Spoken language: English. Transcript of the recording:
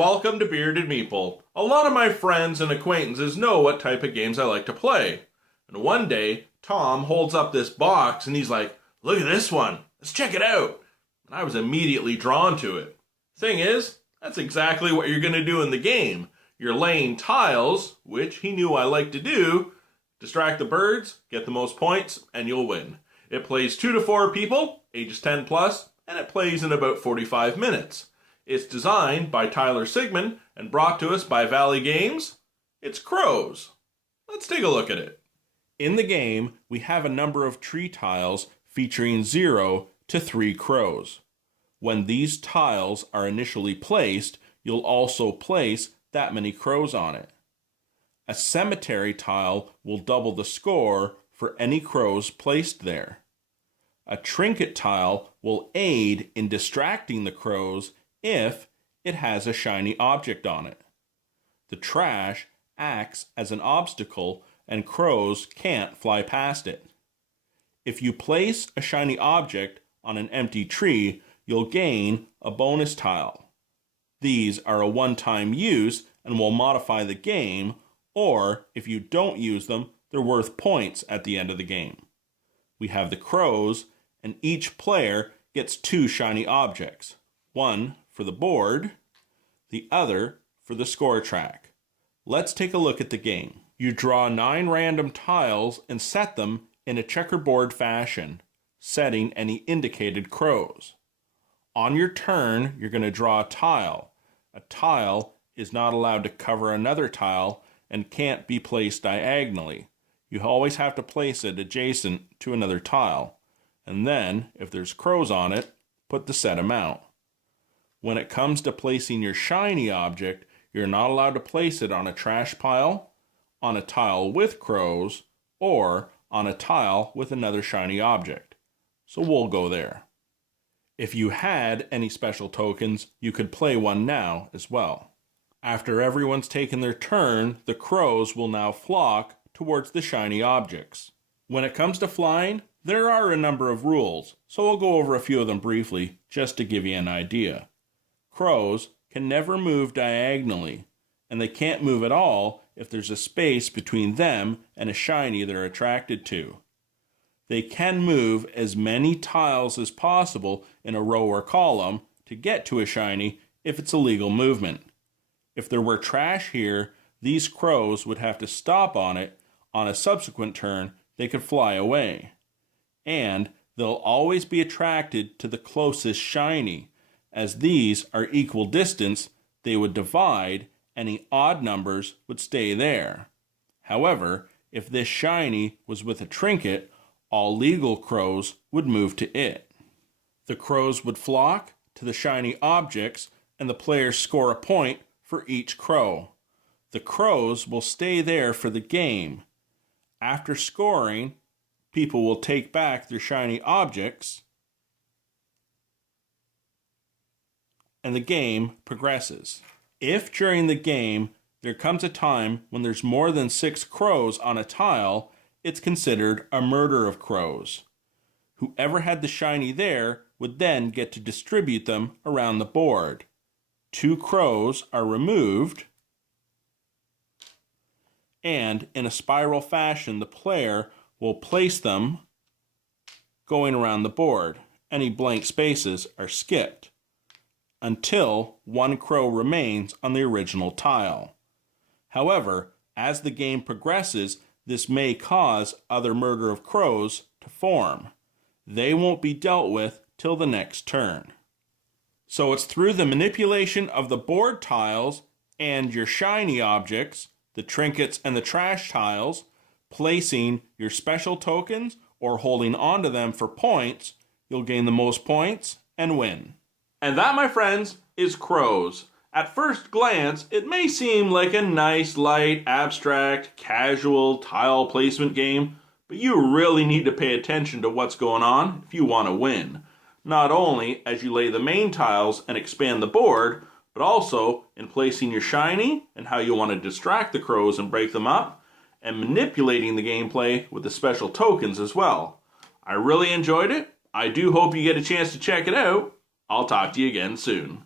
welcome to Bearded Meeple. A lot of my friends and acquaintances know what type of games I like to play. And one day, Tom holds up this box and he's like, "Look at this one, let's check it out." And I was immediately drawn to it. Thing is, that's exactly what you're going to do in the game. You're laying tiles, which he knew I liked to do, distract the birds, get the most points, and you'll win. It plays 2 to 4 people, ages 10 plus, and it plays in about 45 minutes. It's designed by Tyler Sigmund and brought to us by Valley Games. It's Crows. Let's take a look at it. In the game, we have a number of tree tiles featuring 0 to 3 crows. When these tiles are initially placed, you'll also place that many crows on it. A cemetery tile will double the score for any crows placed there. A trinket tile will aid in distracting the crows if it has a shiny object on it. The trash acts as an obstacle and crows can't fly past it. If you place a shiny object on an empty tree, you'll gain a bonus tile. These are a one-time use and will modify the game, or if you don't use them, they're worth points at the end of the game. We have the crows, and each player gets 2 shiny objects. One for the board, the other for the score track. Let's take a look at the game. You draw 9 random tiles and set them in a checkerboard fashion, setting any indicated crows. On your turn, you're going to draw a tile. A tile is not allowed to cover another tile and can't be placed diagonally. You always have to place it adjacent to another tile. And then, if there's crows on it, put the set amount. When it comes to placing your shiny object, you're not allowed to place it on a trash pile, on a tile with crows, or on a tile with another shiny object. So we'll go there. If you had any special tokens, you could play one now as well. After everyone's taken their turn, the crows will now flock towards the shiny objects. When it comes to flying, there are a number of rules, so we'll go over a few of them briefly just to give you an idea. Crows can never move diagonally, and they can't move at all if there's a space between them and a shiny they're attracted to. They can move as many tiles as possible in a row or column to get to a shiny if it's a legal movement. If there were trash here, these crows would have to stop on it. On a subsequent turn, they could fly away. And they'll always be attracted to the closest shiny. As these are equal distance, they would divide. Any odd numbers would stay there. However, if this shiny was with a trinket, all legal crows would move to it. The crows would flock to the shiny objects, and the players score a point for each crow. The crows will stay there for the game. After scoring, people will take back their shiny objects, and the game progresses. If during the game there comes a time when there's more than 6 crows on a tile, it's considered a murder of crows. Whoever had the shiny there would then get to distribute them around the board. 2 crows are removed, and in a spiral fashion, the player will place them going around the board. Any blank spaces are skipped until 1 crow remains on the original tile. However, as the game progresses, this may cause other murder of crows to form. They won't be dealt with till the next turn. So it's through the manipulation of the board tiles and your shiny objects, the trinkets and the trash tiles, placing your special tokens or holding onto them for points, you'll gain the most points and win. And that, my friends, is Crows. At first glance, it may seem like a nice, light, abstract, casual tile placement game, but you really need to pay attention to what's going on if you want to win. Not only as you lay the main tiles and expand the board, but also in placing your shiny and how you want to distract the crows and break them up, and manipulating the gameplay with the special tokens as well. I really enjoyed it. I do hope you get a chance to check it out. I'll talk to you again soon.